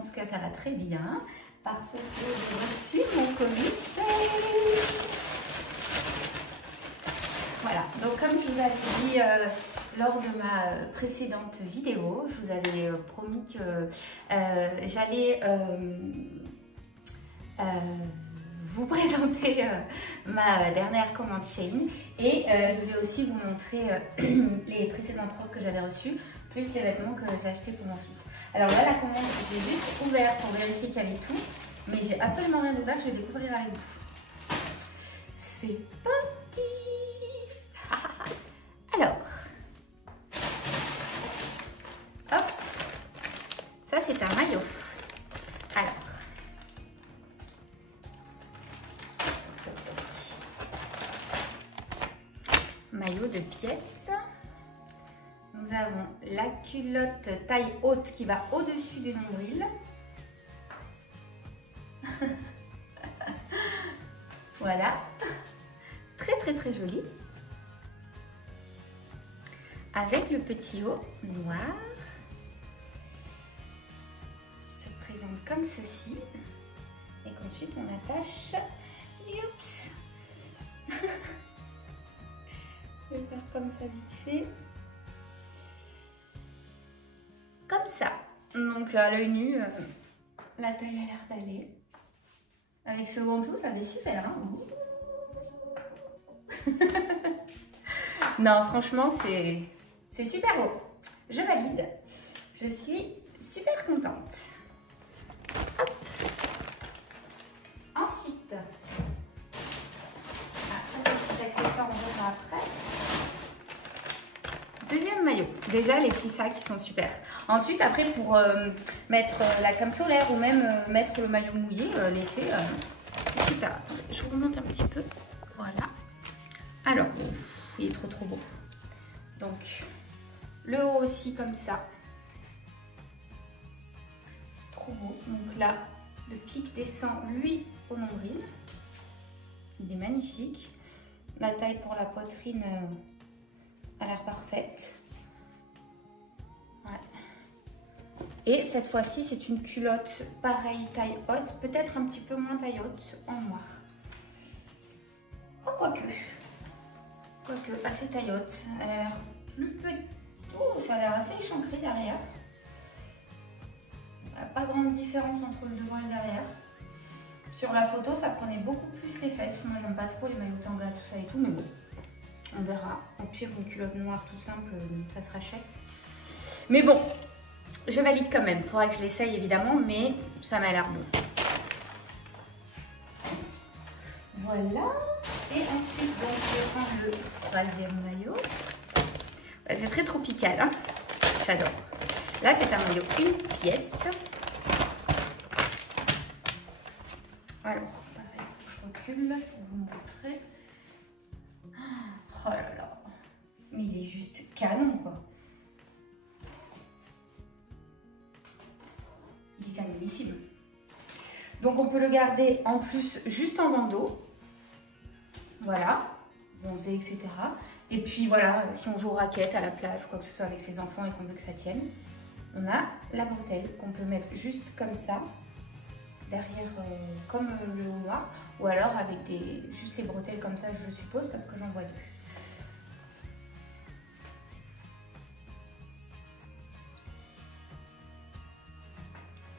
en tout cas ça va très bien parce que j'ai reçu mon colis. Voilà, donc comme je vous avais dit lors de ma précédente vidéo, je vous avais promis que j'allais vous présenter ma dernière commande Shein et je vais aussi vous montrer les précédentes robes que j'avais reçues, plus les vêtements que j'ai achetés pour mon fils. Alors là, la commande, j'ai juste ouvert pour vérifier qu'il y avait tout, mais j'ai absolument rien ouvert, je vais découvrir avec vous. C'est parti! Alors, hop, ça c'est un maillot. Alors, maillot de pièces. Nous avons la culotte taille haute qui va au-dessus du nombril. Voilà, très très très joli. Avec le petit haut noir. Qui se présente comme ceci. Et qu'ensuite on attache. Oups. Je vais faire comme ça vite fait. Comme ça. Donc à l'œil nu, la taille a l'air d'aller. Avec ce manteau, ça fait super. Hein. Non, franchement, c'est super beau. Je valide. Je suis super contente. Hop. Ensuite, ça c'est le petit accessoire, on verra après. Deuxième maillot. Déjà, les petits sacs, ils sont super. Ensuite, après, pour mettre la crème solaire ou même mettre le maillot mouillé l'été, c'est super. Attendez, je vous remonte un petit peu. Voilà. Alors, il est trop trop beau. Donc, le haut aussi comme ça. Trop beau. Donc là, le pic descend, lui, au nombril. Il est magnifique. La taille pour la poitrine a l'air parfaite. Ouais. Et cette fois-ci, c'est une culotte pareille, taille haute. Peut-être un petit peu moins taille haute, en noir. Oh, quoique assez taille haute. Elle a l'air plus petite. Oh, ça a l'air assez échancré derrière. Il n'y a pas grande différence entre le devant et le derrière. Sur la photo, ça prenait beaucoup plus les fesses. Moi, j'aime pas trop les maillots tanga, tout ça et tout, mais bon, on verra. Au pire, une culotte noire tout simple, ça se rachète. Mais bon, je valide quand même. Il faudra que je l'essaye évidemment, mais ça m'a l'air bon. Voilà. Et ensuite, donc, je prends le troisième maillot. C'est très tropical, hein, j'adore. Là, c'est un maillot une pièce. Alors, pareil, je recule pour vous montrer. Oh là là, mais il est juste canon, quoi. Il est canonissime. Donc, on peut le garder en plus juste en bandeau. Voilà, bronzé, etc. Et puis voilà, si on joue aux raquettes à la plage ou quoi que ce soit avec ses enfants et qu'on veut que ça tienne, on a la bretelle qu'on peut mettre juste comme ça, derrière comme le haut noir, ou alors avec juste les bretelles comme ça, je suppose, parce que j'en vois deux.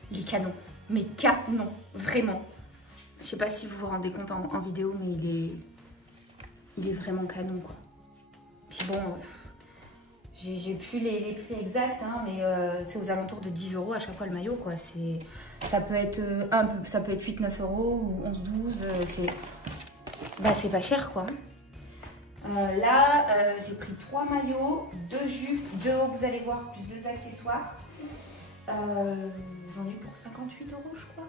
Il est canon, mais canon, vraiment. Je sais pas si vous vous rendez compte en vidéo, mais il est vraiment canon, quoi. Puis bon, j'ai plus les prix exacts, hein, mais c'est aux alentours de 10 € à chaque fois le maillot, quoi. Ça peut être 8-9 € ou 11-12, c'est pas cher, quoi. Là, j'ai pris 3 maillots, 2 jupes, 2 hauts, vous allez voir, plus 2 accessoires. J'en ai eu pour 58 €, je crois.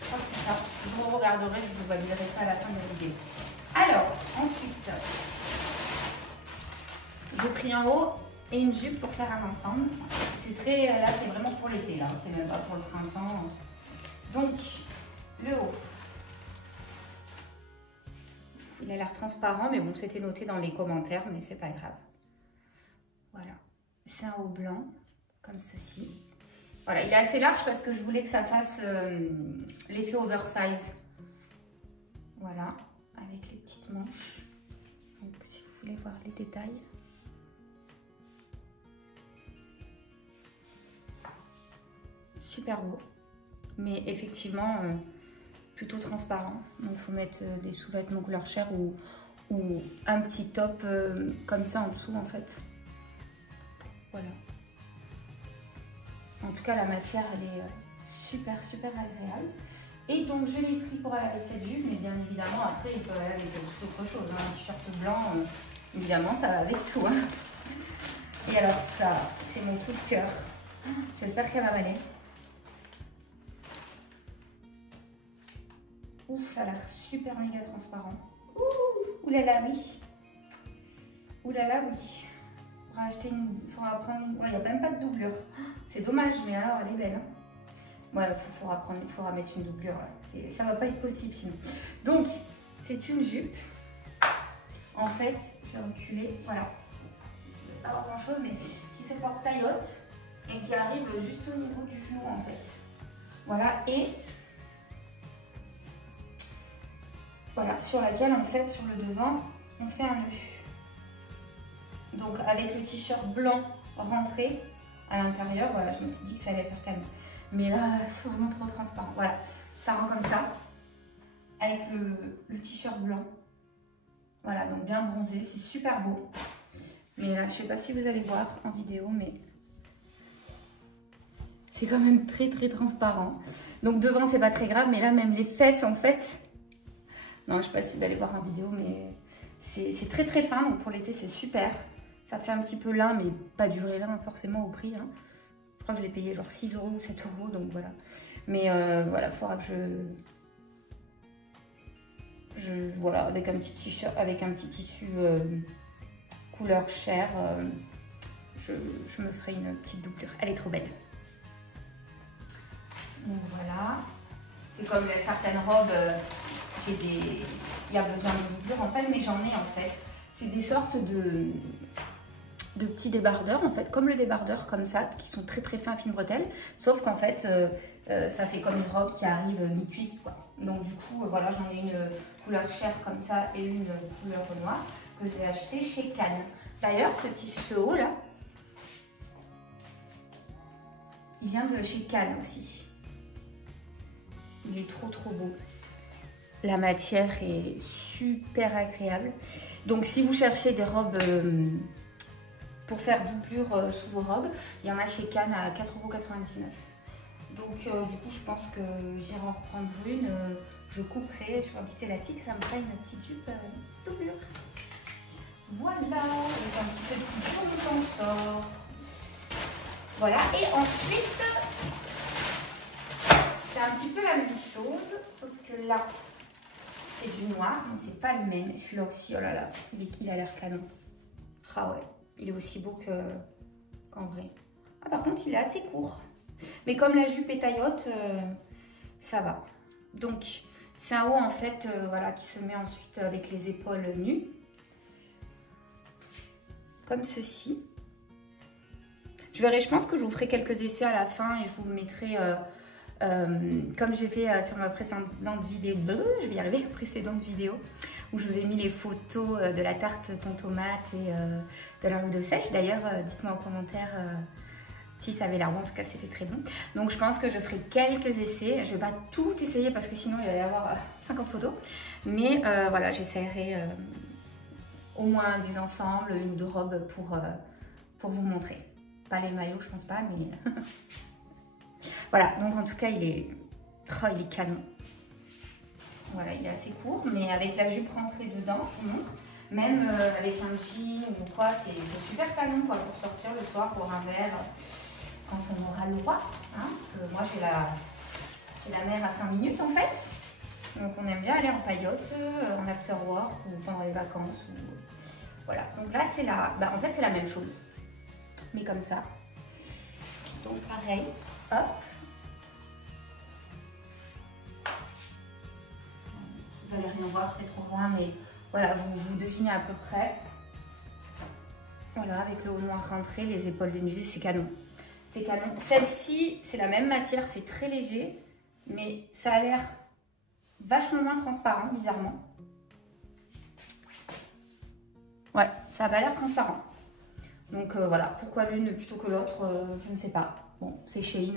Oh, c'est ça. Vous regarderez, je vous validerai ça à la fin de la vidéo. Alors, ensuite, j'ai pris un haut et une jupe pour faire un ensemble. Là, c'est vraiment pour l'été, là. C'est même pas pour le printemps. Donc, le haut. Il a l'air transparent, mais bon, c'était noté dans les commentaires, mais c'est pas grave. Voilà. C'est un haut blanc, comme ceci. Voilà, il est assez large parce que je voulais que ça fasse l'effet oversize. Voilà, avec les petites manches. Donc si vous voulez voir les détails. Super beau. Mais effectivement, plutôt transparent. Donc il faut mettre des sous-vêtements couleur chair ou un petit top comme ça en dessous en fait. Voilà. En tout cas, la matière, elle est super agréable. Et donc, je l'ai pris pour aller avec cette jupe, mais bien évidemment, après, il peut aller avec toute autre chose. Hein. Un t-shirt blanc, évidemment, ça va avec tout. Hein. Et alors ça, c'est mon coup de cœur. J'espère qu'elle va m'aller. Ouf, ça a l'air super méga transparent. Ouh là là, oui. Ouh là là, oui. Acheter une, faudra prendre une... Ouais, il n'y a même pas de doublure. C'est dommage, mais alors elle est belle. Hein. Ouais, il faudra mettre une doublure là. Ça va pas être possible sinon. Donc, c'est une jupe. En fait, je vais reculer. Voilà. Pas grand chose, mais qui se porte taille haute et qui arrive juste au niveau du genou en fait. Voilà, et voilà, sur laquelle en fait, sur le devant, on fait un nœud. Donc avec le t-shirt blanc rentré à l'intérieur, voilà, je m'étais dit que ça allait faire calme. Mais là, c'est vraiment trop transparent. Voilà, ça rend comme ça, avec le t-shirt blanc. Voilà, donc bien bronzé, c'est super beau. Mais là, je sais pas si vous allez voir en vidéo, mais c'est quand même très transparent. Donc devant, c'est pas très grave, mais là, même les fesses, en fait... Non, je sais pas si vous allez voir en vidéo, mais c'est très fin, donc pour l'été, c'est super. Ça fait un petit peu lin, mais pas du vrai lin forcément au prix. Hein. Je crois que je l'ai payé genre 6 € ou 7 €, donc voilà. Mais voilà, il faudra que voilà, avec un petit t-shirt, avec un petit tissu couleur chair, je me ferai une petite doublure. Elle est trop belle. Donc voilà. C'est comme certaines robes, il y a besoin de doublure en fait, mais j'en ai en fait. C'est des sortes de petits débardeurs en fait, comme le débardeur comme ça, qui sont très fins, fine bretelle, sauf qu'en fait ça fait comme une robe qui arrive mi-cuisse quoi. Donc du coup voilà, j'en ai une couleur chair comme ça et une couleur noire que j'ai acheté chez Cannes. D'ailleurs ce haut là, il vient de chez Cannes aussi. Il est trop beau. La matière est super agréable. Donc si vous cherchez des robes pour faire doublure sous vos robes, il y en a chez Cannes à 4,99 €. Donc du coup je pense que j'irai en reprendre une. Je couperai sur un petit élastique, ça me fera une petite jupe doublure. Voilà, avec un petit peu de couture, on s'en sort. Voilà, et ensuite, c'est un petit peu la même chose, sauf que là, c'est du noir, mais c'est pas le même. Celui-là aussi, oh là là, il a l'air canon. Ah ouais, il est aussi beau qu'en vrai. Ah par contre, il est assez court. Mais comme la jupe est taille haute, ça va. Donc, c'est un haut en fait, voilà, qui se met ensuite avec les épaules nues. Comme ceci. Je pense que je vous ferai quelques essais à la fin et je vous le mettrai... comme j'ai fait sur ma précédente vidéo, je vais y arriver, précédente vidéo, où je vous ai mis les photos de la tarte Ton Tomate et de la Rouleau Sèche. D'ailleurs, dites-moi en commentaire si ça avait l'air bon, en tout cas c'était très bon. Donc je pense que je ferai quelques essais, je vais pas tout essayer parce que sinon il va y avoir 50 photos. Mais voilà, j'essaierai au moins des ensembles, une ou deux robes pour vous montrer. Pas les maillots, je pense pas, mais... Voilà, donc en tout cas, il est canon. Voilà, il est assez court, mais avec la jupe rentrée dedans, je vous montre. Même avec un jean ou quoi, c'est super canon quoi, pour sortir le soir, pour un verre, quand on aura le droit. Hein, parce que moi, j'ai la mer à 5 minutes en fait. Donc on aime bien aller en paillote, en after work ou pendant les vacances. Ou... Voilà, donc là, c'est en fait, c'est la même chose. Mais comme ça. Donc pareil, hop. Vous n'allez rien voir, c'est trop loin, mais voilà, vous devinez à peu près. Voilà, avec le haut noir rentré, les épaules dénudées, c'est canon. c'est canon. Celle-ci, c'est la même matière, c'est très léger, mais ça a l'air vachement moins transparent, bizarrement. Ouais, ça a pas l'air transparent. Donc voilà, pourquoi l'une plutôt que l'autre, je ne sais pas. Bon, c'est Shein.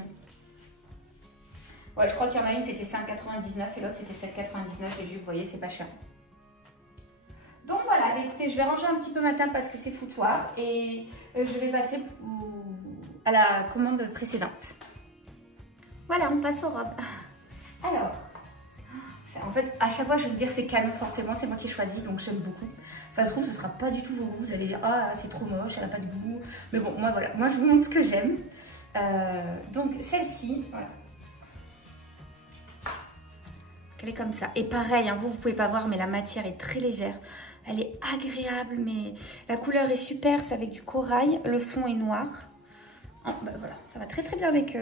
Ouais, je crois qu'il y en a une, c'était 5,99 et l'autre, c'était 7,99 et vous voyez, c'est pas cher. Donc voilà, écoutez, je vais ranger un petit peu ma table parce que c'est foutoir et je vais passer à la commande précédente. Voilà, on passe aux robes. Alors, en fait, à chaque fois, je vais vous dire c'est canon, forcément, c'est moi qui choisis, donc j'aime beaucoup. Ça se trouve, ce sera pas du tout vous, vous allez dire « Ah, c'est trop moche, elle a pas de goût ». Mais bon, moi, voilà, moi, je vous montre ce que j'aime. Donc, celle-ci, voilà. Elle est comme ça. Et pareil, hein, vous pouvez pas voir, mais la matière est très légère. Elle est agréable, mais la couleur est super, c'est avec du corail. Le fond est noir. Oh, bah voilà, ça va très très bien avec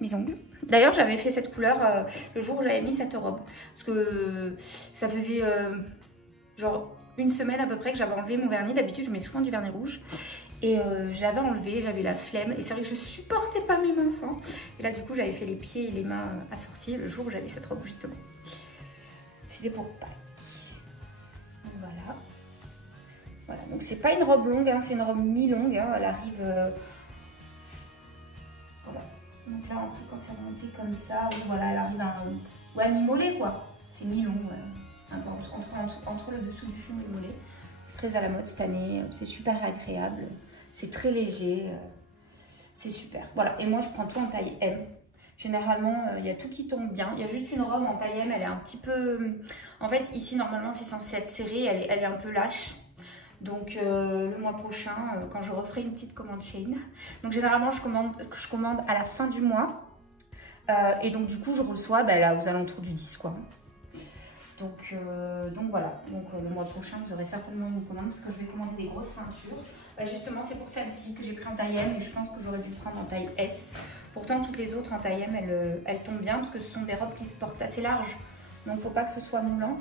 mes ongles. D'ailleurs, j'avais fait cette couleur le jour où j'avais mis cette robe. Parce que ça faisait genre une semaine à peu près que j'avais enlevé mon vernis. D'habitude, je mets souvent du vernis rouge. Et j'avais enlevé, j'avais la flemme. Et c'est vrai que je supportais pas mes mains sans. Et là, du coup, j'avais fait les pieds et les mains assortis le jour où j'avais cette robe, justement. C'était pour Pâques. Donc voilà. Voilà, donc c'est pas une robe longue, hein, c'est une robe mi-longue. Hein, elle arrive... voilà. Donc là, en fait, quand ça monte comme ça, voilà, elle arrive à un mi-mollet, quoi. C'est mi-long, ouais. Entre le dessous du genou et le mollet. C'est très à la mode cette année, c'est super agréable, c'est très léger, c'est super. Voilà, et moi je prends tout en taille M. Généralement, il y a tout qui tombe bien. Il y a juste une robe en taille M, elle est un petit peu... En fait, ici, normalement, c'est censé être serré, elle est un peu lâche. Donc, le mois prochain, quand je referai une petite commande Shein. Donc, généralement, je commande à la fin du mois. Et donc, du coup, je reçois là, aux alentours du 10, quoi. Donc voilà, donc le mois prochain vous aurez certainement une commande parce que je vais commander des grosses ceintures. Justement c'est pour celle-ci que j'ai pris en taille M et je pense que j'aurais dû prendre en taille S. Pourtant toutes les autres en taille M elles tombent bien parce que ce sont des robes qui se portent assez larges. Donc il ne faut pas que ce soit moulant.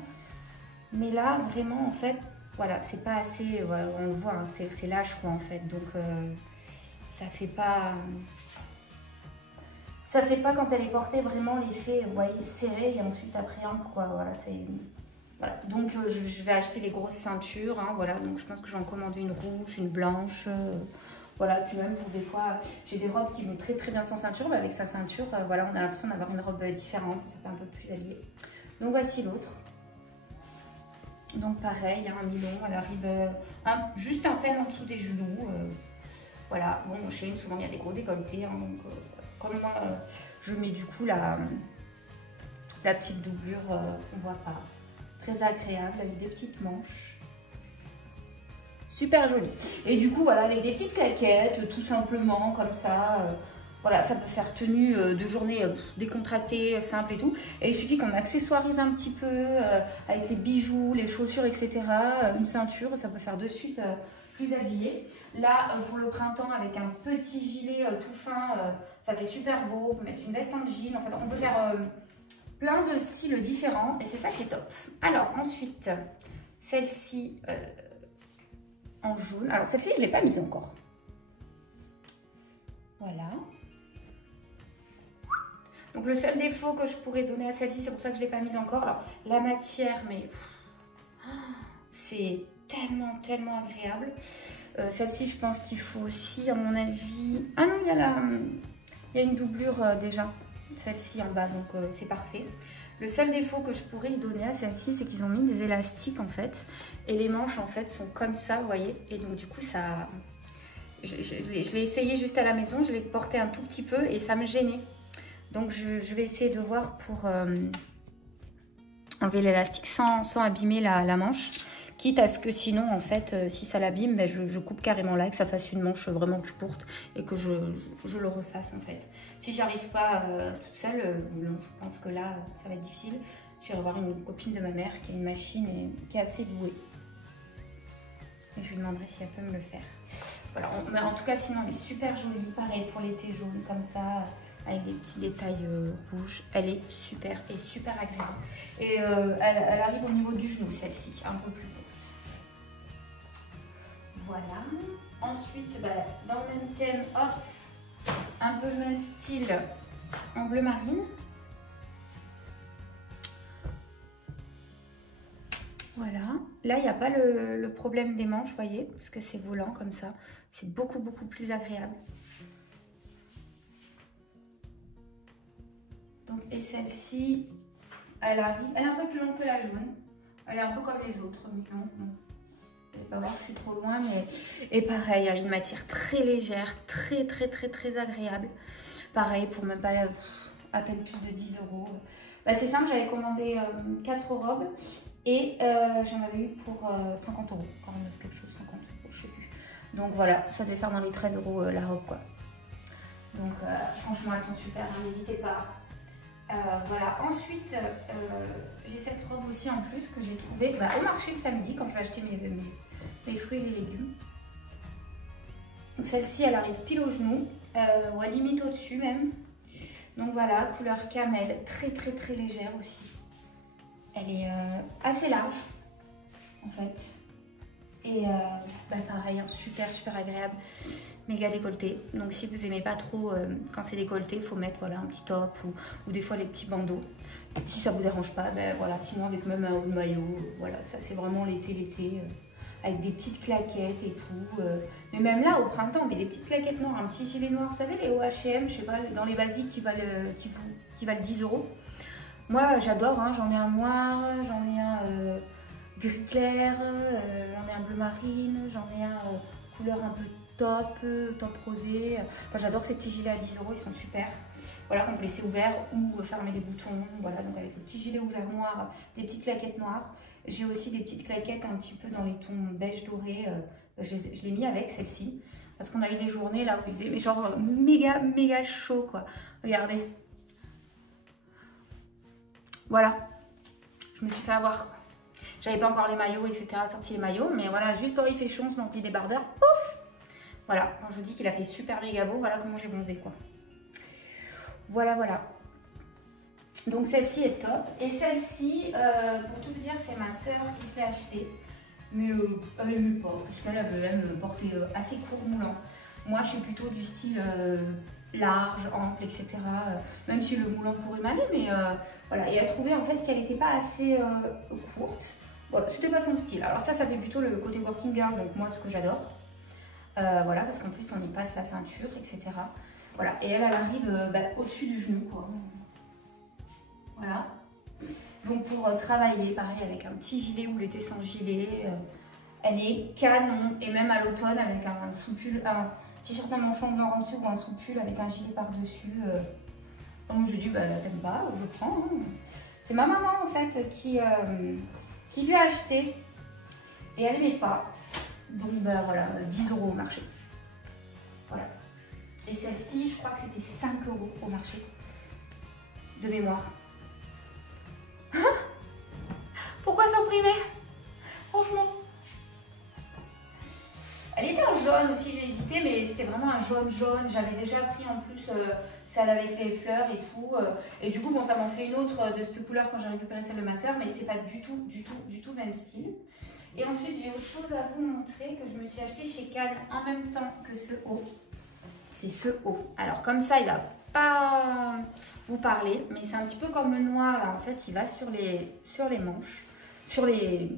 Mais là vraiment en fait, voilà, c'est pas assez, ouais, on le voit, hein, c'est lâche quoi en fait. Donc ça fait pas... Ça fait pas quand elle est portée vraiment l'effet serré et ensuite après ample quoi. Voilà, c'est voilà. Donc je vais acheter les grosses ceintures. Hein, voilà, donc je pense que j'en commande une rouge, une blanche. Voilà, puis même pour des fois, j'ai des robes qui vont très très bien sans ceinture, mais avec sa ceinture, voilà, on a l'impression d'avoir une robe différente. Ça fait un peu plus allié. Donc voici l'autre. Donc pareil, hein, un mi-long, elle arrive juste un peine en dessous des genoux. Voilà, bon, chez une souvent il y a des gros décolletés, hein, donc comme moi je mets du coup la petite doublure, on voit pas, très agréable avec des petites manches, super jolie. Et du coup voilà, avec des petites claquettes, tout simplement comme ça, voilà, ça peut faire tenue de journée décontractée, simple et tout. Et il suffit qu'on accessoirise un petit peu avec les bijoux, les chaussures, etc. Une ceinture, ça peut faire de suite plus habillé. Là, pour le printemps, avec un petit gilet tout fin, ça fait super beau. On peut mettre une veste en jean. En fait, on peut faire plein de styles différents et c'est ça qui est top. Alors, ensuite, celle-ci en jaune. Alors, celle-ci, je ne l'ai pas mise encore. Voilà. Donc, le seul défaut que je pourrais donner à celle-ci, c'est pour ça que je ne l'ai pas mise encore. Alors, la matière, mais c'est tellement agréable. Celle-ci, je pense qu'il faut aussi, à mon avis... Ah non, il y a une doublure déjà, celle-ci en bas, donc c'est parfait. Le seul défaut que je pourrais y donner à celle-ci, c'est qu'ils ont mis des élastiques en fait. Et les manches en fait sont comme ça, vous voyez. Et donc du coup, ça... Je l'ai essayé juste à la maison, je l'ai porté un tout petit peu et ça me gênait. Donc je vais essayer de voir pour enlever l'élastique sans abîmer la manche. Quitte à ce que sinon, en fait, si ça l'abîme, ben je coupe carrément là, que ça fasse une manche vraiment plus courte et que je le refasse en fait. Si j'arrive pas toute seule, je pense que là, ça va être difficile. J'irai voir une copine de ma mère qui a une machine et qui est assez douée. Et je lui demanderai si elle peut me le faire. Voilà, mais en tout cas, sinon, elle est super jolie. Pareil pour l'été jaune comme ça, avec des petits détails rouges. Elle est super et super agréable. Et elle arrive au niveau du genou, celle-ci, un peu plus courte. Voilà. Ensuite, bah, dans le même thème, hop, un peu le même style en bleu marine. Voilà. Là, il n'y a pas le problème des manches, vous voyez, parce que c'est volant comme ça. C'est beaucoup plus agréable. Donc, et celle-ci, elle arrive. Elle est un peu plus longue que la jaune. Elle est un peu comme les autres. Mais non, non. Vous n'allez pas voir, je suis trop loin, mais... Et pareil, une matière très légère, très agréable. Pareil, pour même pas à peine plus de 10 €. Bah, c'est simple, j'avais commandé 4 robes et j'en avais eu pour 50 €. 49 quelque chose, 50 €, je sais plus. Donc voilà, ça devait faire dans les 13 € la robe, quoi. Donc franchement, elles sont super, hein, n'hésitez pas. Voilà, ensuite j'ai cette robe aussi en plus que j'ai trouvée au marché le samedi quand je vais acheter mes fruits et les légumes. Celle-ci elle arrive pile au genou, ou à limite au-dessus même. Donc voilà, couleur camel, très légère aussi. Elle est assez large en fait. Et pareil, hein, super agréable, méga décolleté. Donc si vous aimez pas trop quand c'est décolleté, il faut mettre voilà, un petit top ou des fois les petits bandeaux. Si ça vous dérange pas, voilà, sinon avec même un haut de maillot, voilà, ça c'est vraiment l'été, avec des petites claquettes et tout. Mais même là, au printemps, mais des petites claquettes noires, un petit gilet noir, vous savez, les H&M, je sais pas, dans les basiques qui valent 10 €. Moi j'adore, hein, j'en ai un noir, j'en ai un... gris clair, j'en ai un bleu marine, j'en ai un couleur un peu top rosé. Enfin, j'adore ces petits gilets à 10 €, ils sont super. Voilà, qu'on peut laisser ouvert ou fermer les boutons. Voilà, donc avec le petit gilet ouvert noir, des petites claquettes noires. J'ai aussi des petites claquettes un petit peu dans les tons beige doré. Je l'ai mis avec celle-ci. Parce qu'on a eu des journées là où il faisait mais genre méga chaud, quoi. Regardez. Voilà. Je me suis fait avoir, quoi. J'avais pas encore les maillots, etc. Sorti les maillots, mais voilà, juste quand il fait chaud, on se met un petit débardeur, pouf. Voilà, quand je vous dis qu'il a fait super méga beau, voilà comment j'ai bronzé, quoi. Voilà. Donc celle-ci est top. Et celle-ci, pour tout vous dire, c'est ma soeur qui se l'est achetée. Mais elle aimait pas, parce qu'elle aime porter assez court moulant. Moi, je suis plutôt du style large, ample, etc. Même si le moulant pourrait m'aller, mais voilà. Et elle trouvait en fait qu'elle n'était pas assez courte. Voilà, c'était pas son style. Alors ça fait plutôt le côté working girl, donc moi, ce que j'adore. Voilà, parce qu'en plus, on y passe la ceinture, etc. Voilà, et elle arrive au-dessus du genou, quoi. Voilà. Donc pour travailler, pareil, avec un petit gilet ou l'été sans gilet, elle est canon. Et même à l'automne, avec un sous-pull, un t-shirt à manches noir en dessous ou un sous-pull avec un gilet par-dessus. Donc je dis, t'aimes pas, je prends. Hein. C'est ma maman, en fait, qui lui a acheté. Et elle n'aimait pas. Donc voilà, 10 € au marché. Voilà. Et celle-ci, je crois que c'était 5 € au marché. De mémoire. Pourquoi s'en priver? Franchement. Elle était en jaune aussi, j'ai hésité, mais c'était vraiment un jaune. J'avais déjà pris en plus celle avec les fleurs et tout. Et du coup, bon, ça m'en fait une autre de cette couleur quand j'ai récupéré celle de ma soeur, mais c'est pas du tout le même style. Et ensuite, j'ai autre chose à vous montrer que je me suis acheté chez Cannes en même temps que ce haut. C'est ce haut. Alors comme ça, il va pas vous parler, mais c'est un petit peu comme le noir là. En fait, il va sur les manches, sur les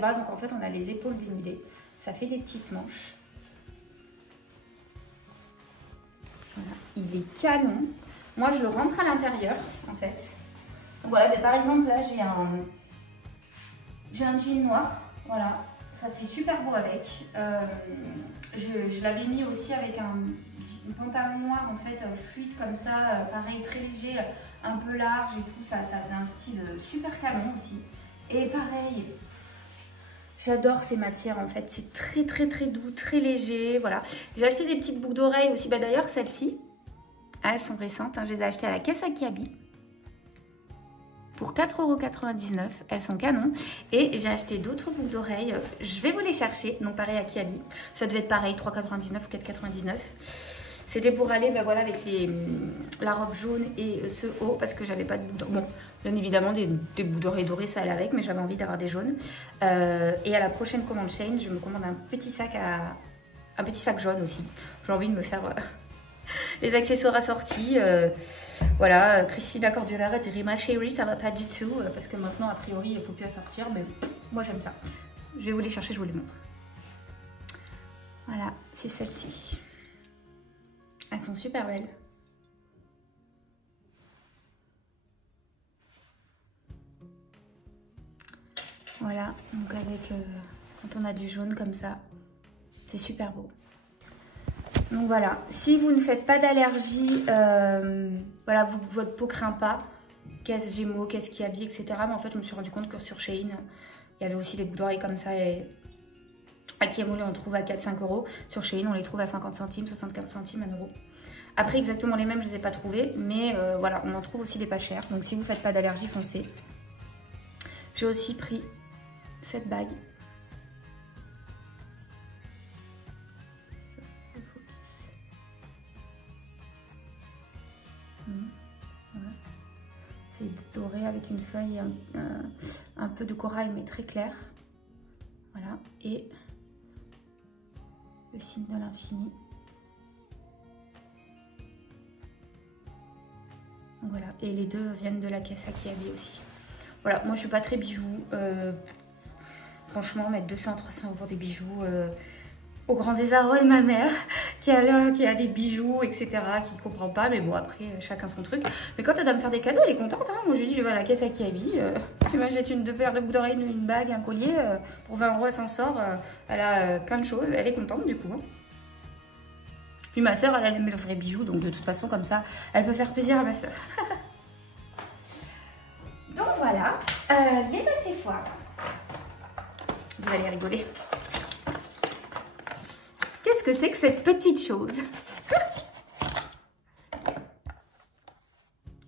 bras. Donc en fait, on a les épaules dénudées. Ça fait des petites manches. Voilà. Il est canon. Moi, je le rentre à l'intérieur, en fait. Donc voilà, mais par exemple, là, j'ai un jean noir. Voilà, ça fait super beau avec. Je l'avais mis aussi avec un pantalon noir, en fait, fluide comme ça. Pareil, très léger, un peu large et tout. Ça faisait un style super canon aussi. Et pareil... J'adore ces matières en fait, c'est très doux, très léger, voilà. J'ai acheté des petites boucles d'oreilles aussi, d'ailleurs celles-ci, elles sont récentes, hein, je les ai achetées à la caisse à Kiabi pour 4,99 €, elles sont canon. Et j'ai acheté d'autres boucles d'oreilles, je vais vous les chercher, donc pareil à Kiabi, ça devait être pareil, 3,99 € ou 4,99 €. C'était pour aller voilà, avec la robe jaune et ce haut parce que j'avais pas de boucles d'oreilles. Bon, bien évidemment, des boucles d'oreilles dorées, ça allait avec, mais j'avais envie d'avoir des jaunes. Et à la prochaine commande Shein, je me commande un petit sac jaune aussi. J'ai envie de me faire Les accessoires assortis. Voilà, Christina Cordulera dirait ma chérie, ça va pas du tout. Parce que maintenant, a priori, il faut plus assortir. Mais moi, j'aime ça. Je vais vous les chercher, je vous les montre. Voilà, c'est celle-ci. Elles sont super belles. Voilà, donc avec quand on a du jaune comme ça, c'est super beau. Donc voilà, si vous ne faites pas d'allergie, voilà, votre peau craint pas, caisse Gémeaux, caisse qui habille, etc. Mais en fait, je me suis rendu compte que sur Shein, il y avait aussi des boucles d'oreilles comme ça. Et à Kiamoli, on trouve à 4-5 €. Sur Shein, on les trouve à 50 centimes, 75 centimes, 1 €. Après, exactement les mêmes, je ne les ai pas trouvés. Mais voilà, on en trouve aussi des pas chers. Donc si vous ne faites pas d'allergie, foncez. J'ai aussi pris cette bague. Voilà. C'est doré avec une feuille, un peu de corail mais très clair. Voilà. Et le signe de l'infini. Voilà. Et les deux viennent de la caisse à Kiabi aussi. Voilà. Moi je suis pas très bijoux. Franchement, mettre 200-300 € pour des bijoux, au grand désarroi de ma mère, qui a des bijoux, etc., qui ne comprend pas. Mais bon, après, chacun son truc. Mais quand elle doit me faire des cadeaux, elle est contente. Hein. Moi, je lui dis, je vais à la caisse à Kiabi. Tu m'achètes deux paires de boucles d'oreilles, une bague, un collier. Pour 20 €, elle s'en sort. Elle a plein de choses. Elle est contente, du coup. Hein. Puis ma soeur, elle aime le vrai bijou. Donc, de toute façon, comme ça, elle peut faire plaisir à ma soeur. Donc, voilà. Les accessoires. Vous allez rigoler. Qu'est-ce que c'est que cette petite chose?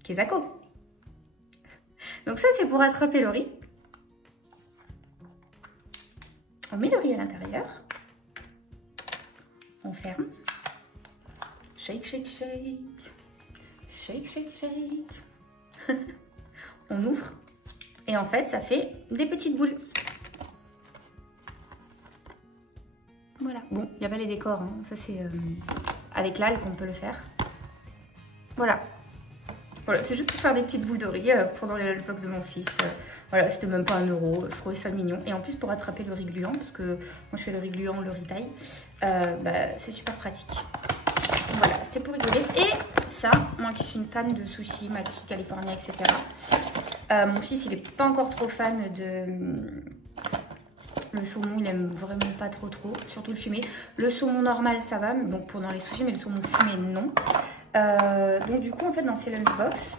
Kezako. Donc ça, c'est pour attraper le riz. On met le riz à l'intérieur. On ferme. Shake, shake, shake. Shake, shake, shake. On ouvre. Et en fait, ça fait des petites boules. Voilà. Bon, il n'y a pas les décors. Hein. Ça, c'est avec l'algue qu'on peut le faire. Voilà. Voilà, c'est juste pour faire des petites boules de riz pendant les vlogs de mon fils. Voilà, c'était même pas 1 €. Je trouvais ça mignon. Et en plus, pour attraper le riz gluant, parce que moi, je fais le riz gluant, le riz taille, c'est super pratique. Voilà, c'était pour rigoler. Et ça, moi qui suis une fan de sushi, maki, california, etc. Mon fils, il n'est pas encore trop fan de... Le saumon, il aime vraiment pas trop, surtout le fumé. Le saumon normal, ça va, donc pour dans les sushis, mais le saumon fumé, non. Donc du coup, en fait, dans ces lunchbox,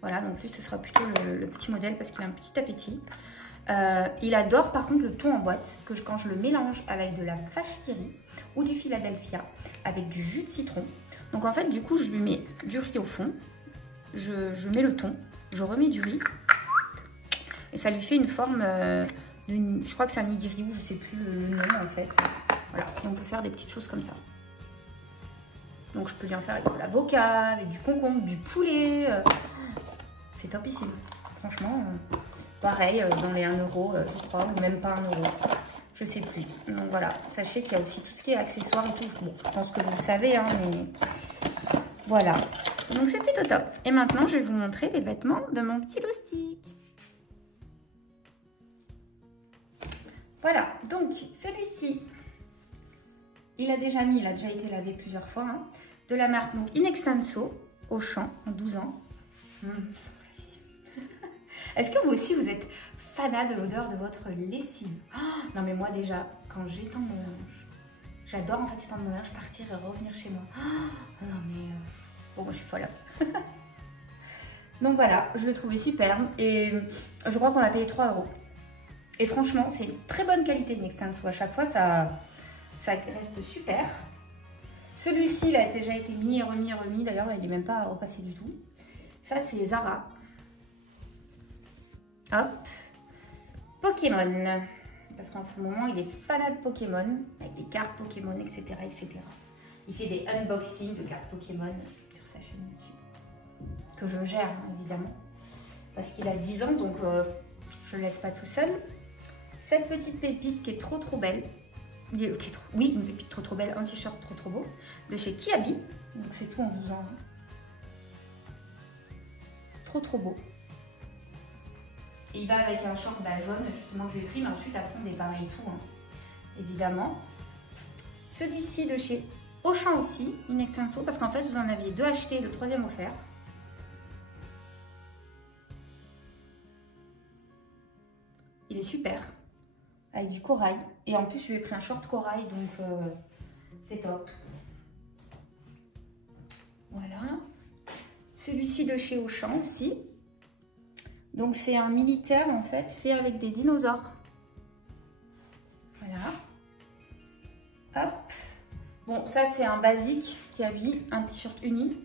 voilà, donc lui, ce sera plutôt le petit modèle parce qu'il a un petit appétit. Il adore, par contre, le thon en boîte, que quand je le mélange avec de la vache qui rit ou du Philadelphia, avec du jus de citron. Donc en fait, du coup, je lui mets du riz au fond, je mets le thon, je remets du riz, et ça lui fait une forme... je crois que c'est un nigiri ou je sais plus le nom en fait. Voilà, et on peut faire des petites choses comme ça. Donc je peux lui en faire avec de l'avocat, avec du concombre, du poulet. C'est topissime. Franchement, pareil, dans les 1 €, je crois, ou même pas 1 €. Je sais plus. Donc voilà, sachez qu'il y a aussi tout ce qui est accessoires et tout. Bon, je pense que vous le savez, hein, mais voilà. Donc c'est plutôt top. Et maintenant, je vais vous montrer les vêtements de mon petit loustic. Voilà, donc celui-ci, il a déjà été lavé plusieurs fois, hein, de la marque donc Inextenso, Auchan, en 12 ans. Est-ce que vous aussi, vous êtes fanat de l'odeur de votre lessive? Oh, non mais moi déjà, quand j'étends mon linge, j'adore en fait étendre mon linge, partir et revenir chez moi. Oh, non mais, bon moi je suis folle. Donc voilà, je l'ai trouvé superbe et je crois qu'on l'a payé 3 €. Et franchement, c'est une très bonne qualité de Inextenso. À chaque fois, ça reste super. Celui-ci, il a déjà été mis et remis. D'ailleurs, il n'est même pas repassé du tout. Ça, c'est Zara. Hop. Pokémon. Parce qu'en ce moment, il est fanat de Pokémon. Avec des cartes Pokémon, etc., etc. Il fait des unboxings de cartes Pokémon sur sa chaîne YouTube. Que je gère, hein, évidemment. Parce qu'il a 10 ans, donc je ne le laisse pas tout seul. Cette petite pépite qui est trop belle. Oui, une pépite trop belle, un t-shirt trop beau de chez Kiabi. Donc c'est tout en 12 ans. Trop beau. Et il va avec un short jaune, justement, que je lui ai pris, mais ensuite après on dépareille tout, hein, évidemment. Celui-ci de chez Auchan aussi, une extenso, parce qu'en fait vous en aviez 2 achetés, le 3e offert. Il est super, avec du corail. Et en plus je lui ai pris un short corail, donc c'est top. Voilà. Celui-ci de chez Auchan aussi. Donc c'est un militaire en fait, fait avec des dinosaures. Voilà. Hop. Bon, ça c'est un basique qui habille, un t-shirt uni.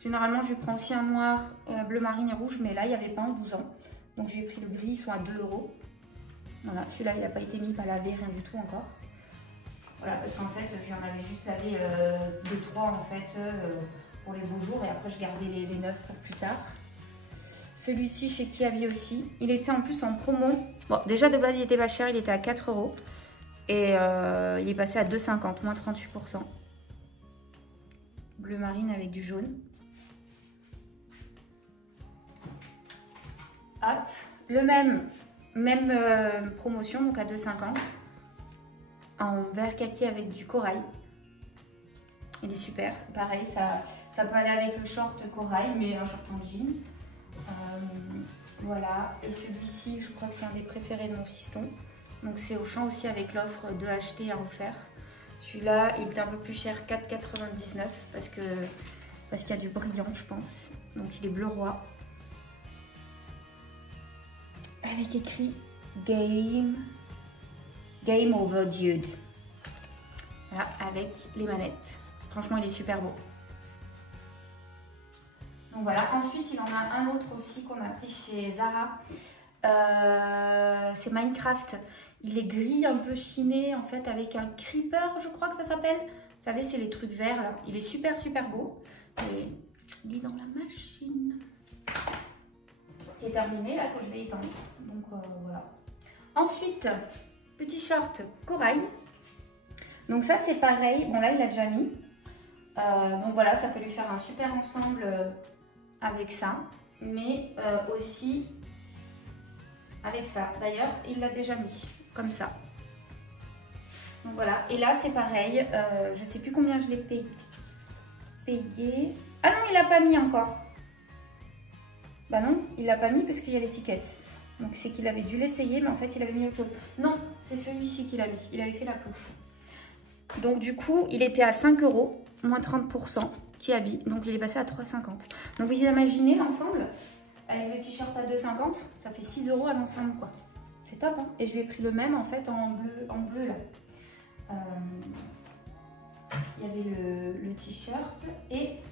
Généralement je prends aussi un noir, bleu marine et rouge, mais là il n'y avait pas en 12 ans. Donc je lui ai pris le gris, ils sont à 2 €. Voilà, celui-là il n'a pas été mis, pas lavé, rien du tout encore. Voilà, parce qu'en fait j'en avais juste lavé 2-3 en fait pour les beaux jours, et après je gardais les neufs pour plus tard. Celui-ci chez Kiabi aussi, il était en plus en promo. Bon, déjà de base il était pas cher, il était à 4 € et il est passé à 2,50 €, moins 38%. Bleu marine avec du jaune. Hop, le même promotion, donc à 2,50 € en vert kaki avec du corail. Il est super, pareil, ça peut aller avec le short corail, mais un short en jean. Voilà, et celui-ci je crois que c'est un des préférés de mon fiston, donc c'est Auchan aussi avec l'offre de acheter à offert. Celui-là il était un peu plus cher, 4,99 € parce qu'il y a du brillant je pense, donc il est bleu roi avec écrit Game Over Dude. Voilà, avec les manettes, franchement il est super beau. Donc voilà, ensuite il en a un autre aussi qu'on a pris chez Zara, c'est Minecraft. Il est gris un peu chiné en fait avec un creeper, je crois que ça s'appelle. Vous savez, c'est les trucs verts là, il est super beau. Et il est dans la machine qui est terminée là, que je vais étendre, donc voilà. Ensuite, petit short corail, donc ça c'est pareil, bon là il a déjà mis, donc voilà, ça peut lui faire un super ensemble avec ça, mais aussi avec ça. D'ailleurs, il l'a déjà mis comme ça. Donc voilà, et là c'est pareil, je sais plus combien je l'ai payé. Ah non, il l'a pas mis encore. Bah non, il l'a pas mis parce qu'il y a l'étiquette. Donc c'est qu'il avait dû l'essayer, mais en fait il avait mis autre chose. Non, c'est celui-ci qu'il a mis, il avait fait la plouffe. Donc du coup, il était à 5 €, moins 30%. Kiabi, donc il est passé à 3,50 €. Donc vous imaginez l'ensemble avec le t-shirt à 2,50 €, ça fait 6 € à l'ensemble quoi. C'est top hein. Et je lui ai pris le même en fait en bleu là. Il y avait le t-shirt et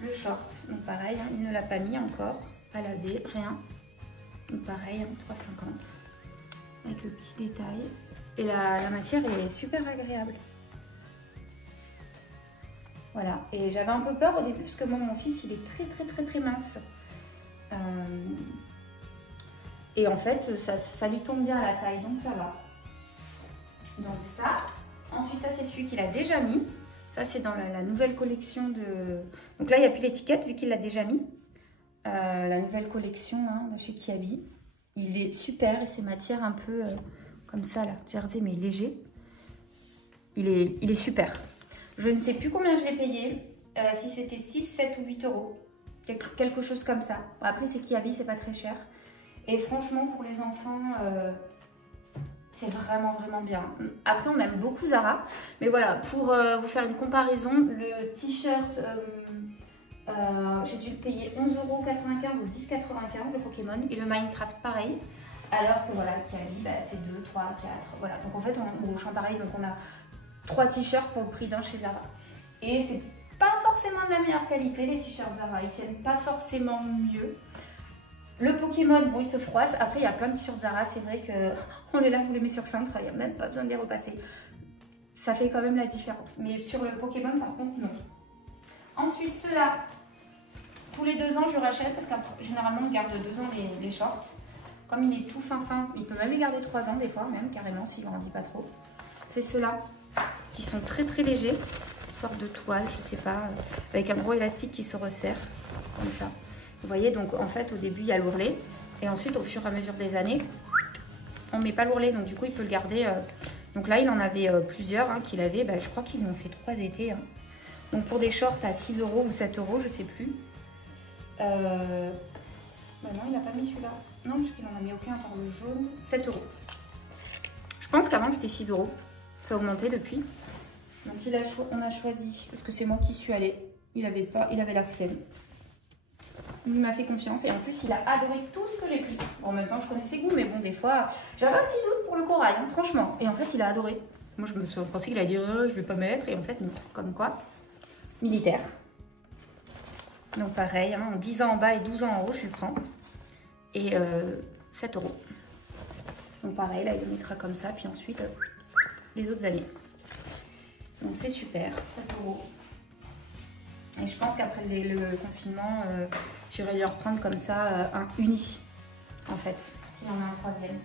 le short. Donc pareil, hein, il ne l'a pas mis encore, pas lavé, rien. Donc pareil, hein, 3,50 € avec le petit détail. Et la matière est super agréable. Voilà, et j'avais un peu peur au début parce que moi, mon fils, il est très mince. Et en fait, ça lui tombe bien à la taille, donc ça va. Donc ça, ensuite ça c'est celui qu'il a déjà mis. Ça c'est dans la nouvelle collection de... Donc là, il n'y a plus l'étiquette vu qu'il l'a déjà mis. La nouvelle collection hein, de chez Kiabi. Il est super et c'est matière un peu comme ça là, jersey mais léger. Il est super. Je ne sais plus combien je l'ai payé, si c'était 6, 7 ou 8 €. Quelque chose comme ça. Bon, après, c'est Kiabi, c'est pas très cher. Et franchement, pour les enfants, c'est vraiment bien. Après, on aime beaucoup Zara. Mais voilà, pour vous faire une comparaison, le t-shirt, j'ai dû le payer 11,95 € ou 10,95 € le Pokémon. Et le Minecraft, pareil. Alors que voilà, Kiabi, bah, c'est 2, 3, 4. Voilà. Donc en fait, au Auchan, pareil. Donc on a 3 t-shirts pour le prix d'un chez Zara. Et c'est pas forcément de la meilleure qualité, les t-shirts Zara. Ils tiennent pas forcément mieux. Le Pokémon, bon, il se froisse. Après, il y a plein de t-shirts Zara. C'est vrai qu'on les lave, on les met sur cintre. Il n'y a même pas besoin de les repasser. Ça fait quand même la différence. Mais sur le Pokémon, par contre, non. Ensuite, ceux-là, tous les 2 ans, je rachète parce que généralement, on garde 2 ans les shorts. Comme il est tout fin, il peut même les garder 3 ans des fois, même carrément, s'il grandit pas trop. c'est ceux-là, qui sont très très légers. Une sorte de toile, je sais pas, avec un gros élastique qui se resserre, comme ça. Vous voyez, donc en fait, au début, il y a l'ourlet. Et ensuite, au fur et à mesure des années, on ne met pas l'ourlet. Donc du coup, il peut le garder. Donc là, il en avait plusieurs qu'il avait. Je crois qu'ils lui ont fait 3 étés. Hein. Donc pour des shorts à 6 € ou 7 €, je sais plus. Non, il n'a pas mis celui-là. Non, puisqu'il n'en a mis aucun à part le jaune. 7 €. Je pense qu'avant, c'était 6 €. Ça a augmenté depuis. Donc on a choisi, parce que c'est moi qui suis allée. Il avait la flemme. Il m'a fait confiance et en plus, il a adoré tout ce que j'ai pris. Bon, en même temps, je connais ses goûts, mais bon, des fois, j'avais un petit doute pour le corail, hein, franchement. Et en fait, il a adoré. Moi, je me pensais qu'il allait dire je vais pas mettre. Et en fait, non. Comme quoi, militaire. Donc pareil, hein, 10 ans en bas et 12 ans en haut, je lui prends. Et 7 €. Donc pareil, là, il le mettra comme ça. Puis ensuite, les autres années. Donc c'est super, 7 €. Et je pense qu'après le confinement, j'irai lui reprendre comme ça un uni, en fait. Il y en a un 3e.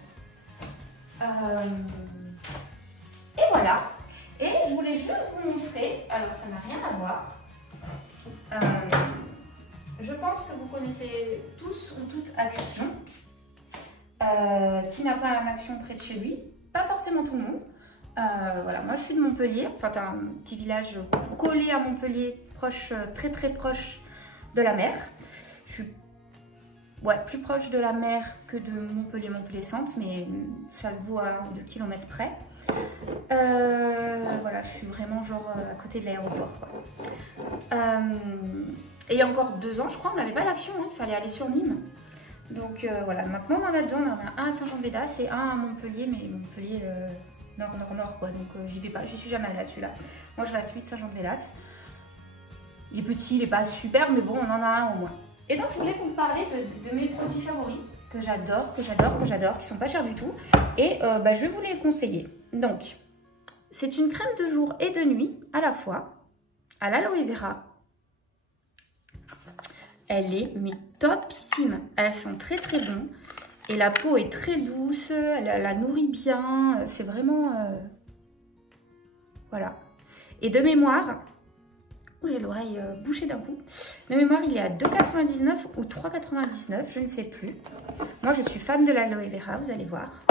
Et voilà. Et je voulais juste vous montrer, alors ça n'a rien à voir. Je pense que vous connaissez tous ou toutes Action. Qui n'a pas un Action près de chez lui? Pas forcément tout le monde. Voilà, moi je suis de Montpellier, enfin un petit village collé à Montpellier, proche, très très proche de la mer. Je suis plus proche de la mer que de Montpellier Centre, mais ça se voit à 2 km près. Voilà, je suis vraiment genre à côté de l'aéroport. Et il y a encore 2 ans, je crois, on n'avait pas d'Action, hein, il fallait aller sur Nîmes. Donc voilà, maintenant on en a 2, on en a un à Saint-Jean-de-Védas et un à Montpellier, mais Montpellier nord quoi, donc j'y vais pas, j'y suis jamais allée à celui-là. Moi je vais à celui de Saint-Jean-de-Védas. Il est petit, il est pas super, mais bon, on en a un au moins. Et donc je voulais vous parler de mes produits favoris, que j'adore, qui sont pas chers du tout. Et je vais vous les conseiller. Donc, c'est une crème de jour et de nuit à la fois, à l'aloe vera. Elle est mais topissime. Elles sont très très bonnes. Et la peau est très douce, elle la nourrit bien. C'est vraiment... voilà. Et de mémoire... j'ai l'oreille bouchée d'un coup. De mémoire, il est à 2,99 € ou 3,99 €, je ne sais plus. Moi, je suis fan de l'aloe vera, vous allez voir.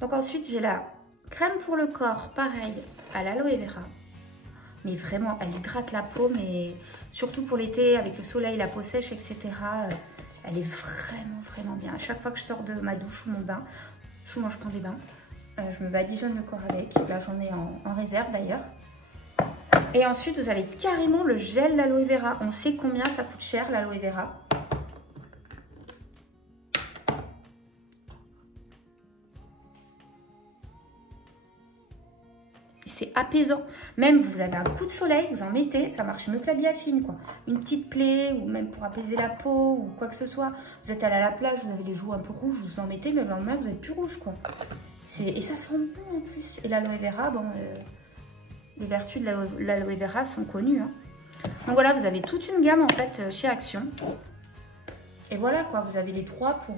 Donc ensuite, j'ai la crème pour le corps, pareil, à l'aloe vera. Mais vraiment, elle hydrate la peau, mais surtout pour l'été, avec le soleil, la peau sèche, etc. Elle est vraiment bien. À chaque fois que je sors de ma douche ou mon bain, souvent je prends des bains, je me badigeonne le corps avec. Là, j'en ai en réserve d'ailleurs. Et ensuite, vous avez carrément le gel d'aloe vera. On sait combien ça coûte cher, l'aloe vera. C'est apaisant. Même vous avez un coup de soleil, vous en mettez, ça marche mieux que la biafine, quoi. Une petite plaie, ou même pour apaiser la peau, ou quoi que ce soit. Vous êtes allé à la plage, vous avez les joues un peu rouges, vous en mettez, mais le lendemain, vous n'êtes plus rouge, quoi. Et ça sent bon en plus. Et l'aloe vera, bon... les vertus de l'aloe vera sont connues. Hein. Donc voilà, vous avez toute une gamme en fait chez Action. Et voilà quoi, vous avez les 3 pour...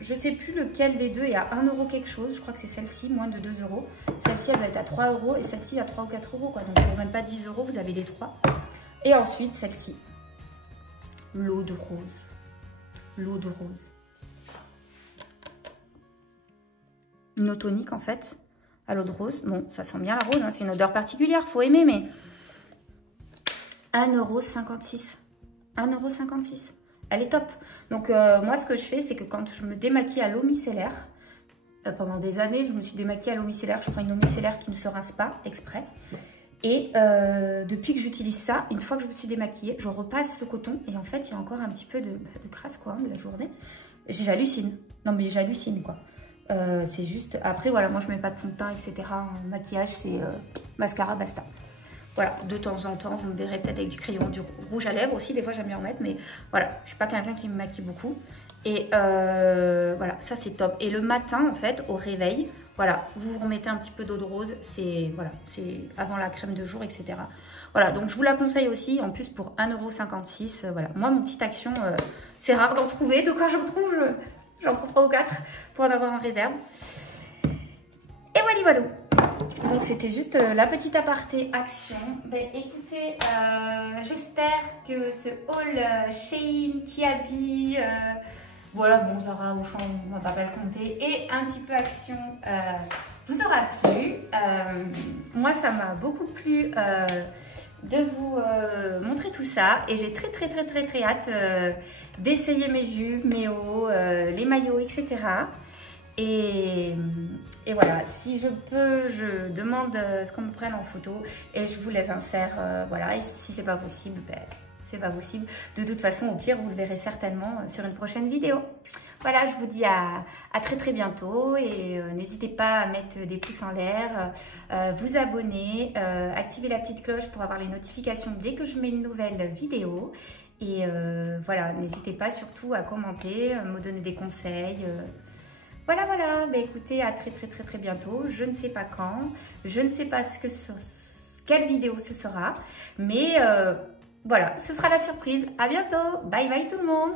je sais plus lequel des deux est à 1 € quelque chose. Je crois que c'est celle-ci, moins de 2 €. Celle-ci, elle doit être à 3 € et celle-ci à 3 ou 4 € quoi. Donc pour même pas 10 €, vous avez les 3. Et ensuite, celle-ci. L'eau de rose. L'eau de rose. Une eau tonique en fait. À l'eau de rose. Bon, ça sent bien la rose, hein, c'est une odeur particulière, faut aimer, mais 1,56 €. 1,56 €. Elle est top. Donc, moi, ce que je fais, c'est que quand je me démaquille à l'eau micellaire, pendant des années, je me suis démaquillée à l'eau micellaire. Je prends une eau micellaire qui ne se rince pas, exprès. Et depuis que j'utilise ça, une fois que je me suis démaquillée, je repasse le coton. Et en fait, il y a encore un petit peu de crasse, quoi, de la journée. J'hallucine. Non, mais j'hallucine, quoi. C'est juste, après voilà, moi je mets pas de fond de teint etc, maquillage c'est mascara basta. Voilà, de temps en temps vous me verrez peut-être avec du crayon, du rouge à lèvres aussi, des fois j'aime bien en mettre, mais voilà, je suis pas quelqu'un qui me maquille beaucoup. Et voilà, ça c'est top. Et le matin en fait, au réveil, voilà, vous vous remettez un petit peu d'eau de rose, c'est voilà, c'est avant la crème de jour etc. Voilà, donc je vous la conseille aussi, en plus pour 1,56 €, voilà. Moi mon petite Action, c'est rare d'en trouver, donc quand j'en trouve, j'en prends 3 ou 4 pour en avoir en réserve. Et voilà, voilà. Donc c'était juste la petite aparté action. Ben écoutez, j'espère que ce haul Shein, Kiabi, voilà, bon, Zara, Auchan, on va pas le compter, et un petit peu action vous aura plu. Moi, ça m'a beaucoup plu de vous montrer tout ça, et j'ai très hâte d'essayer mes jupes, mes hauts, les maillots, etc. Et voilà, si je peux, je demande ce qu'on me prenne en photo et je vous les insère, voilà. Et si c'est pas possible, ben, c'est pas possible. De toute façon, au pire, vous le verrez certainement sur une prochaine vidéo. Voilà, je vous dis à très bientôt et n'hésitez pas à mettre des pouces en l'air, vous abonner, activer la petite cloche pour avoir les notifications dès que je mets une nouvelle vidéo. Et voilà, n'hésitez pas surtout à commenter, me donner des conseils. Voilà, bah écoutez, à très bientôt. Je ne sais pas quand, je ne sais pas quelle vidéo ce sera, mais voilà, ce sera la surprise. À bientôt, bye bye tout le monde.